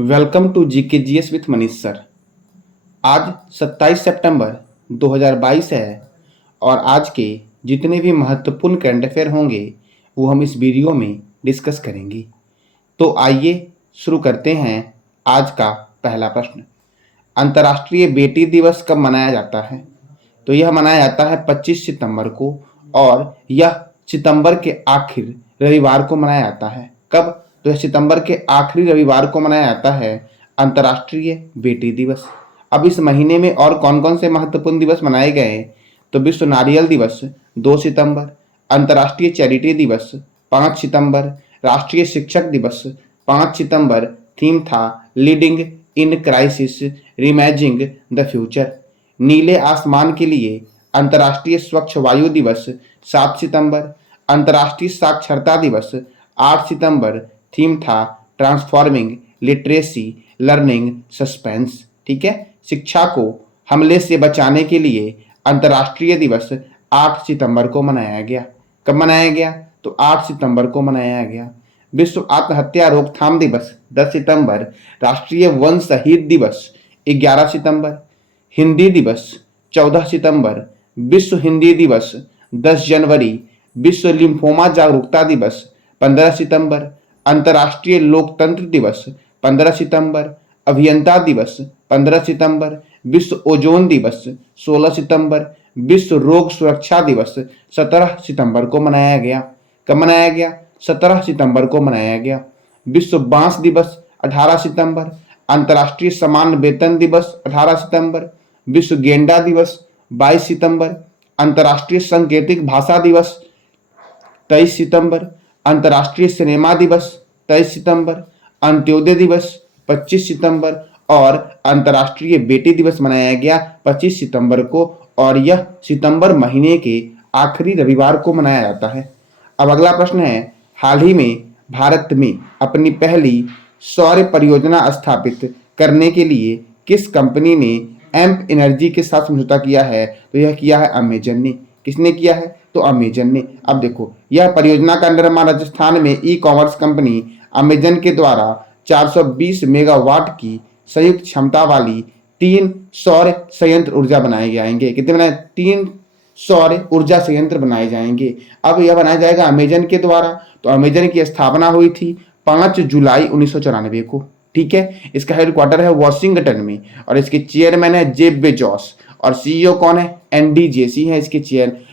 Welcome to GKGS with Manish sir. आज 27 सितंबर 2022 है और आज के जितने भी महत्वपूर्ण करंट अफेयर होंगे वो हम इस वीडियो में डिस्कस करेंगे। तो आइए शुरू करते हैं। आज का पहला प्रश्न, अंतर्राष्ट्रीय बेटी दिवस कब मनाया जाता है? तो यह मनाया जाता है 25 सितंबर को और यह सितंबर के आखिर रविवार को मनाया जाता है। कब? तो सितंबर के आखिरी रविवार को मनाया जाता है अंतर्राष्ट्रीय बेटी दिवस। अब इस महीने में और कौन कौन से महत्वपूर्ण दिवस मनाए गए? तो विश्व नारियल दिवस 2 सितंबर, अंतर्राष्ट्रीय चैरिटी दिवस 5 सितंबर, राष्ट्रीय शिक्षक दिवस 5 सितंबर। थीम था leading in crisis reimagining the future. नीले आसमान के लिए अंतर्राष्ट्रीय स्वच्छ वायु दिवस 7 सितंबर, अंतर्राष्ट्रीय साक्षरता दिवस 8 सितंबर। थीम था ट्रांसफॉर्मिंग लिटरेसी लर्निंग सस्पेंस। ठीक है, शिक्षा को हमले से बचाने के लिए अंतर्राष्ट्रीय दिवस 8 सितंबर को मनाया गया। कब मनाया गया? तो 8 सितंबर को मनाया गया। विश्व आत्महत्या रोकथाम दिवस 10 सितंबर, राष्ट्रीय वन शहीद दिवस 11 सितंबर, हिंदी दिवस 14 सितंबर, विश्व हिंदी दिवस 10 जनवरी, विश्व लिम्फोमा जागरूकता दिवस 15 सितंबर, अंतर्राष्ट्रीय लोकतंत्र दिवस 15 सितंबर, अभियंता दिवस 15 सितंबर, विश्व ओजोन दिवस 16 सितंबर, विश्व रोग सुरक्षा दिवस 17 सितंबर को मनाया गया। कब मनाया गया? 17 सितंबर को मनाया गया। विश्व बांस दिवस 18 सितंबर, अंतर्राष्ट्रीय समान वेतन दिवस 18 सितंबर, विश्व गेंडा दिवस 22 सितंबर, अंतर्राष्ट्रीय सांकेतिक भाषा दिवस 23 सितंबर, अंतर्राष्ट्रीय सिनेमा दिवस 23 सितंबर, अंत्योदय दिवस 25 सितंबर और अंतर्राष्ट्रीय बेटी दिवस मनाया गया 25 सितंबर को और यह सितंबर महीने के आखिरी रविवार को मनाया जाता है। अब अगला प्रश्न है, हाल ही में भारत में अपनी पहली सौर परियोजना स्थापित करने के लिए किस कंपनी ने एम्प एनर्जी के साथ समझौता किया है? तो यह किया है अमेजन ने। किसने किया है? तो अमेजन ने। अब देखो, यह परियोजना का निर्माण राजस्थान में ई कॉमर्स कंपनी अमेजन के द्वारा 420 मेगावाट की संयुक्त क्षमता वाली 3 सौर संयंत्र ऊर्जा बनाए जाएंगे। कितने बनाए? 3 सौर ऊर्जा संयंत्र बनाए जाएंगे। अब यह बनाया जाएगा अमेजन के द्वारा। तो अमेजन की स्थापना हुई थी 5 जुलाई 1994 को। ठीक है, इसका हेडक्वार्टर है वॉशिंगटन में और इसके चेयरमैन है जेफ बेजोस और सीईओ कौन है? एंडी जेसी है इसके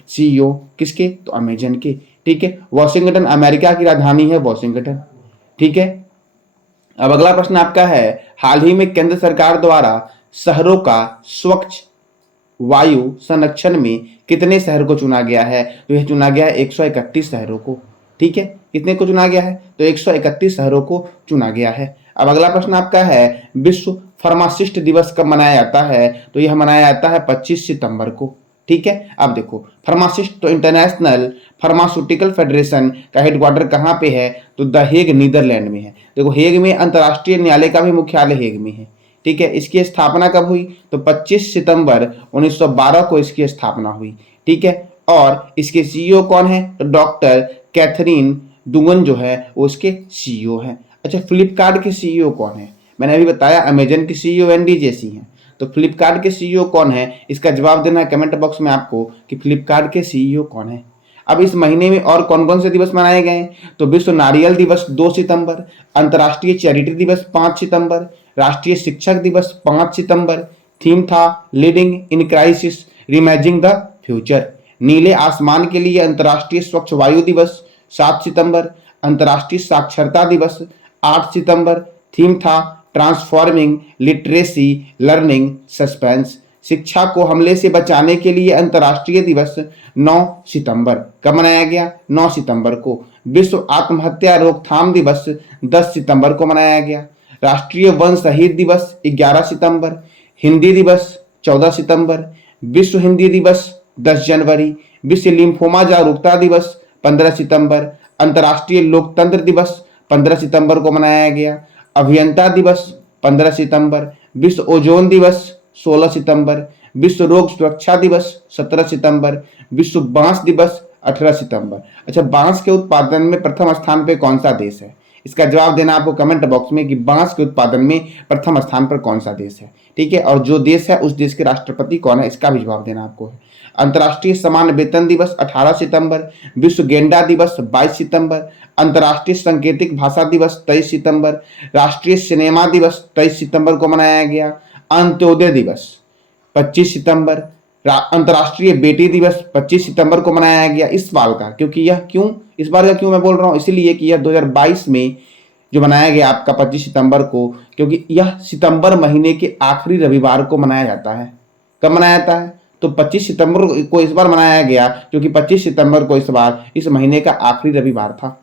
सीईओ। किसके? तो अमेजन के। ठीक है, वॉशिंगटन अमेरिका की राजधानी है वॉशिंगटन। ठीक है, अब अगला प्रश्न आपका है, हाल ही में केंद्र सरकार द्वारा शहरों का स्वच्छ वायु संरक्षण में कितने शहर को चुना गया है? तो यह चुना गया है 131 शहरों को। ठीक है, कितने को चुना गया है? तो 131 शहरों को चुना गया है। अब अगला प्रश्न आपका है, विश्व फार्मासिस्ट दिवस कब मनाया जाता है? तो यह मनाया जाता है 25 सितंबर को। ठीक है, अब देखो, फार्मासिस्ट तो इंटरनेशनल फार्मास्यूटिकल फेडरेशन का हेडक्वार्टर कहाँ पे है? तो द हेग नीदरलैंड में है। देखो, हेग में अंतर्राष्ट्रीय न्यायालय का भी मुख्यालय हेग में है। ठीक है, इसकी स्थापना कब हुई? तो 25 सितंबर 1912 को इसकी स्थापना हुई। ठीक है, और इसके सीईओ कौन है? तो डॉक्टर कैथरीन दुगन जो है वो इसके सीईओ है। अच्छा, फ्लिपकार्ट के सीईओ कौन है? मैंने अभी बताया अमेजन के सीईओ एंडी जेसी हैं। तो फ्लिपकार्ट के सीईओ कौन है? इसका जवाब देना है कमेंट बॉक्स में आपको कि फ्लिपकार्ट के सीईओ कौन है। अब इस महीने में और कौन कौन से दिवस मनाए गए? तो विश्व नारियल दिवस 2 सितंबर, अंतर्राष्ट्रीय चैरिटी दिवस 5 सितंबर, राष्ट्रीय शिक्षक दिवस 5 सितंबर। थीम था leading in crisis reimagining the future. नीले आसमान के लिए अंतर्राष्ट्रीय स्वच्छ वायु दिवस 7 सितंबर, अंतर्राष्ट्रीय साक्षरता दिवस 8 सितंबर। थीम था ट्रांसफॉर्मिंग लिटरेसी लर्निंग सस्पेंस। शिक्षा को हमले से बचाने के लिए अंतर्राष्ट्रीय दिवस 9 सितंबर। कब मनाया गया? 9 सितंबर को। विश्व आत्महत्या रोकथाम दिवस 10 सितंबर को मनाया गया। राष्ट्रीय वन शहीद दिवस 11 सितंबर, हिंदी दिवस 14 सितंबर, विश्व हिंदी दिवस 10 जनवरी, विश्व लिम्फोमा जागरूकता दिवस 15 सितंबर, अंतर्राष्ट्रीय लोकतंत्र दिवस 15 सितंबर को मनाया गया। अभियंता दिवस 15 सितंबर, विश्व ओजोन दिवस 16 सितंबर, विश्व रोग सुरक्षा दिवस 17 सितंबर, विश्व बांस दिवस 18 सितंबर। अच्छा, बांस के उत्पादन में प्रथम स्थान पे कौन सा देश है? इसका जवाब देना आपको कमेंट बॉक्स में कि बांस के उत्पादन में प्रथम स्थान पर कौन सा देश है। ठीक है, और जो देश है उस देश के राष्ट्रपति कौन है, इसका भी जवाब देना आपको है। अंतर्राष्ट्रीय समान वेतन दिवस 18 सितंबर, विश्व गेंडा दिवस 22 सितंबर, अंतर्राष्ट्रीय सांकेतिक भाषा दिवस 23 सितंबर, राष्ट्रीय सिनेमा दिवस 23 सितंबर को मनाया गया, अंत्योदय दिवस 25 सितंबर, अंतर्राष्ट्रीय बेटी दिवस 25 सितंबर को मनाया गया। इस साल का क्योंकि यह क्यों इस बार का क्यों मैं बोल रहा हूं, इसलिए कि यह 2022 में जो मनाया गया आपका 25 सितंबर को, क्योंकि यह सितंबर महीने के आखिरी रविवार को मनाया जाता है। कब मनाया जाता है, तो 25 सितंबर को इस बार मनाया गया क्योंकि 25 सितंबर को इस बार इस महीने का आखिरी रविवार था।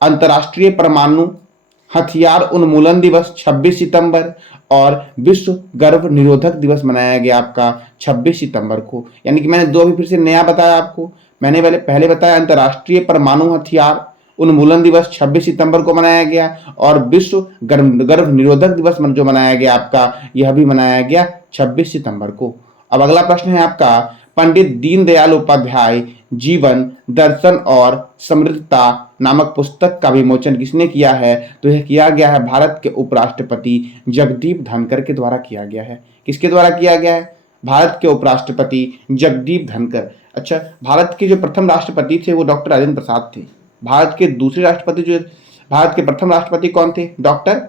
अंतर्राष्ट्रीय परमाणु हथियार उन्मूलन दिवस 26 सितंबर और विश्व गर्भ निरोधक दिवस मनाया गया आपका 26 सितंबर को। यानी कि मैंने दो अभी फिर से नया बताया आपको। मैंने पहले बताया अंतर्राष्ट्रीय परमाणु हथियार उन्मूलन दिवस 26 सितंबर को मनाया गया और विश्व गर्भ निरोधक दिवस जो मनाया गया आपका, यह भी मनाया गया 26 सितंबर को। अब अगला प्रश्न है आपका, पंडित दीनदयाल उपाध्याय जीवन दर्शन और समृद्धता नामक पुस्तक का विमोचन किसने किया है, तो यह किया गया है भारत के उपराष्ट्रपति जगदीप धनखड़ के द्वारा किया गया है। किसके द्वारा किया गया है, भारत के उपराष्ट्रपति जगदीप धनखड़। अच्छा, भारत के जो प्रथम राष्ट्रपति थे वो डॉक्टर राजेंद्र प्रसाद थे। भारत के दूसरे राष्ट्रपति भारत के प्रथम राष्ट्रपति कौन थे, डॉक्टर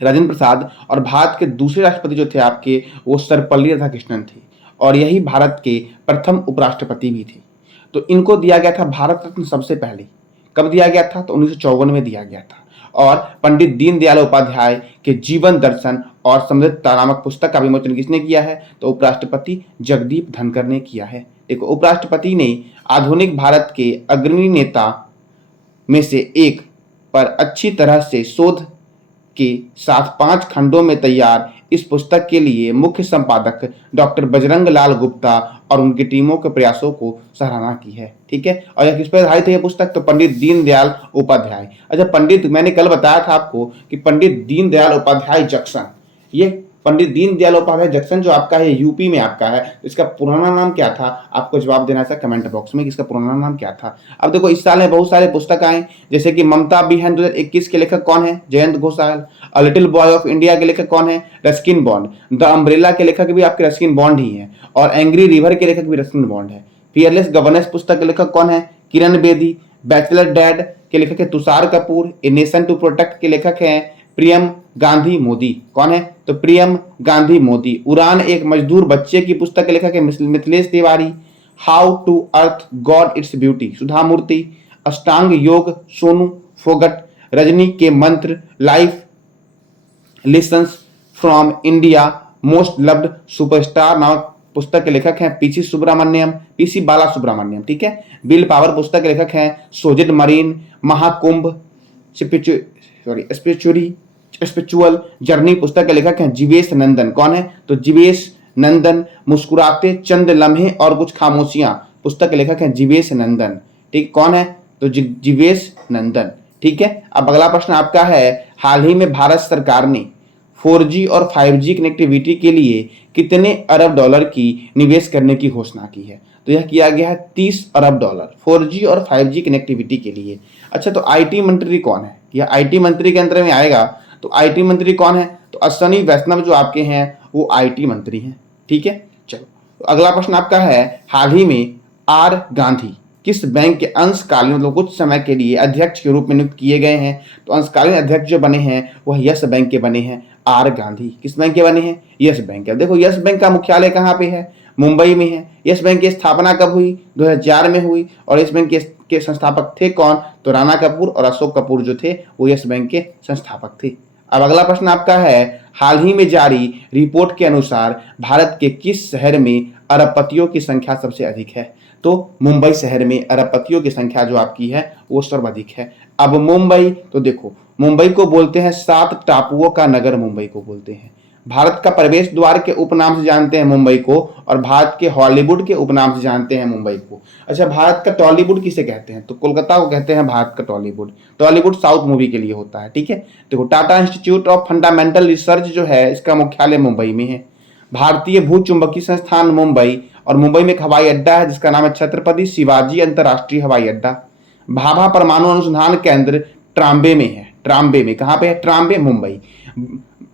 राजेंद्र प्रसाद, और भारत के दूसरे राष्ट्रपति जो थे आपके वो सर्वपल्ली राधाकृष्णन थे, और यही भारत के प्रथम उपराष्ट्रपति भी थे। तो इनको दिया गया था भारत रत्न सबसे पहले। कब दिया गया था, तो 1954 में दिया गया था। और पंडित दीनदयाल उपाध्याय के जीवन दर्शन और समृद्धता नामक पुस्तक का विमोचन किसने किया है, तो उपराष्ट्रपति जगदीप धनखड़ ने किया है। देखो, उपराष्ट्रपति ने आधुनिक भारत के अग्रणी नेता में से एक पर अच्छी तरह से शोध के साथ 5 खंडों में तैयार इस पुस्तक के लिए मुख्य संपादक डॉक्टर बजरंग लाल गुप्ता और उनकी टीमों के प्रयासों को सराहना की है। ठीक है, और यह किस पर आधारित है यह पुस्तक, तो पंडित दीनदयाल उपाध्याय। अच्छा, पंडित मैंने कल बताया था आपको कि पंडित दीनदयाल उपाध्याय जंक्शन, ये पंडित दीनदयाल उपाध्याय जंक्शन जो आपका है यूपी में आपका है, इसका पुराना नाम क्या था, आपको जवाब देना है कमेंट बॉक्स में कि इसका पुराना नाम क्या था। अब देखो, इस साल में बहुत सारे पुस्तक आए, जैसे कि ममता बिहन 2021 के लेखक कौन है, Jayant Ghoshal. A little boy of India के लेखक कौन है, रस्किन बॉन्ड। द अम्ब्रेला के लेखक भी आपके रस्किन बॉन्ड ही है, और एंग्री रिवर के लेखक भी रस्किन बॉन्ड है। फियरलेस गवर्नेंस पुस्तक के लेखक कौन है, किरण बेदी। बैचलर डैड के लेखक है Tushar Kapoor. A nation to protect के लेखक हैं प्रियम गांधी मोदी। कौन है, तो प्रियम गांधी मोदी। उड़ान एक मजदूर बच्चे की पुस्तक के लेखक है Mithilesh Tiwari. How to earth god its beauty, Sudha Murty. Ashtanga yoga, Sonu Phogat. Rajni के मंत्र, life lessons from India most loved superstar नामक पुस्तक के लेखक हैं पीसी बाला सुब्रमण्यम। ठीक है, विल पावर पुस्तक के लेखक हैं सोजित मरीन। महाकुंभ स्पिरिचुअल जर्नी पुस्तक के लेखक हैं जीवेश नंदन। कौन है, तो जीवेश नंदन। मुस्कुराते चंद लम्हे और कुछ खामोशियां पुस्तक के लेखक हैं जीवेश नंदन। ठीक, कौन है, तो जीवेश नंदन। ठीक है, अब अगला प्रश्न आपका है, हाल ही में भारत सरकार ने 4G और 5G कनेक्टिविटी के लिए कितने अरब डॉलर की निवेश करने की घोषणा की है, तो यह किया गया है 30 अरब डॉलर 4G और 5G कनेक्टिविटी के लिए। अच्छा, तो आईटी मंत्री कौन है, यह आईटी मंत्री के अंदर में आएगा। तो आईटी मंत्री कौन है, तो अश्विनी वैष्णव जो आपके हैं वो आईटी मंत्री हैं। ठीक है, चलो तो अगला प्रश्न आपका है, हाल ही में आर गांधी किस बैंक के अंशकालीन मतलब कुछ समय के लिए अध्यक्ष के रूप में नियुक्त किए गए हैं, तो अंशकालीन अध्यक्ष जो बने हैं वह यस बैंक के बने हैं। आर गांधी किस बैंक के बने हैं, यस बैंक के। देखो, यस बैंक का मुख्यालय कहाँ पे है, मुंबई में है। यस बैंक की स्थापना कब हुई, 2004 में हुई। और यस बैंक के संस्थापक थे कौन, तो राणा कपूर और अशोक कपूर जो थे वो यस बैंक के संस्थापक थे। अब अगला प्रश्न आपका है, हाल ही में जारी रिपोर्ट के अनुसार भारत के किस शहर में अरबपतियों की संख्या सबसे अधिक है, तो मुंबई शहर में अरबपतियों की संख्या जो आपकी है वो सर्वाधिक है। अब मुंबई, तो देखो मुंबई को बोलते हैं 7 टापुओं का नगर, मुंबई को बोलते हैं। भारत का प्रवेश द्वार के उपनाम से जानते हैं मुंबई को, और भारत के हॉलीवुड के उपनाम से जानते हैं मुंबई को। अच्छा, भारत का टॉलीवुड किसे कहते हैं, तो कोलकाता को कहते हैं भारत का टॉलीवुड। टॉलीवुड साउथ मूवी के लिए होता है। ठीक है, देखो Tata institute of fundamental research जो है इसका मुख्यालय मुंबई में है। भारतीय भू चुंबकीय संस्थान मुंबई, और मुंबई में एक हवाई अड्डा है जिसका नाम है छत्रपति शिवाजी अंतरराष्ट्रीय हवाई अड्डा। भाभा परमाणु अनुसंधान केंद्र ट्राम्बे में है। ट्राम्बे में, कहाँ पे है? ट्राम्बे, मुंबई।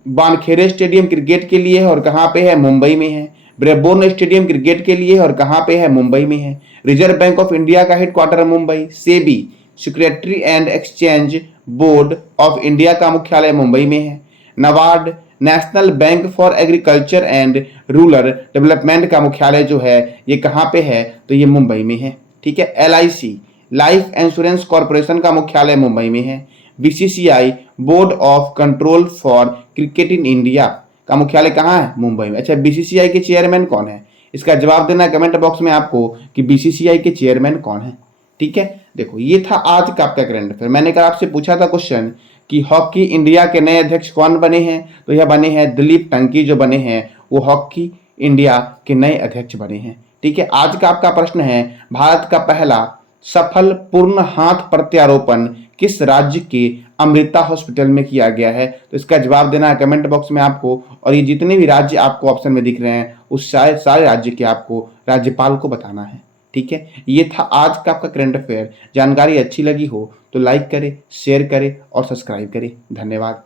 वानखेड़े स्टेडियम क्रिकेट के लिए है और कहाँ पे है? मुंबई में है। ब्रेबोर्न स्टेडियम क्रिकेट के लिए है और कहाँ पे है? मुंबई में है। रिजर्व बैंक ऑफ इंडिया का headquarter Mumbai. SEBI security and exchange board of India का मुख्यालय मुंबई में है। NABARD national bank for agriculture and rural development का मुख्यालय जो है ये कहाँ पे है? तो ये मुंबई में है। ठीक है। LIC लाइफ इंश्योरेंस कॉरपोरेशन का मुख्यालय मुंबई में है। BCCI board of control for cricket in India का मुख्यालय कहाँ है? मुंबई में। अच्छा, BCCI के चेयरमैन कौन है? इसका जवाब देना है कमेंट बॉक्स में आपको कि BCCI के चेयरमैन कौन है। ठीक है। देखो, ये था आज का आपका करंट अफेयर। मैंने कल आपसे पूछा था क्वेश्चन कि हॉकी इंडिया के नए अध्यक्ष कौन बने हैं, तो यह बने हैं दिलीप टंकी, जो बने हैं वो हॉकी इंडिया के नए अध्यक्ष बने हैं। ठीक है। आज का आपका प्रश्न है, भारत का पहला सफल पूर्ण हाथ प्रत्यारोपण किस राज्य के अमृता हॉस्पिटल में किया गया है? तो इसका जवाब देना है कमेंट बॉक्स में आपको, और ये जितने भी राज्य आपको ऑप्शन में दिख रहे हैं उस सारे राज्य के आपको राज्यपाल को बताना है। ठीक है। ये था आज का आपका करंट अफेयर। जानकारी अच्छी लगी हो तो लाइक करें, शेयर करें और सब्सक्राइब करें। धन्यवाद।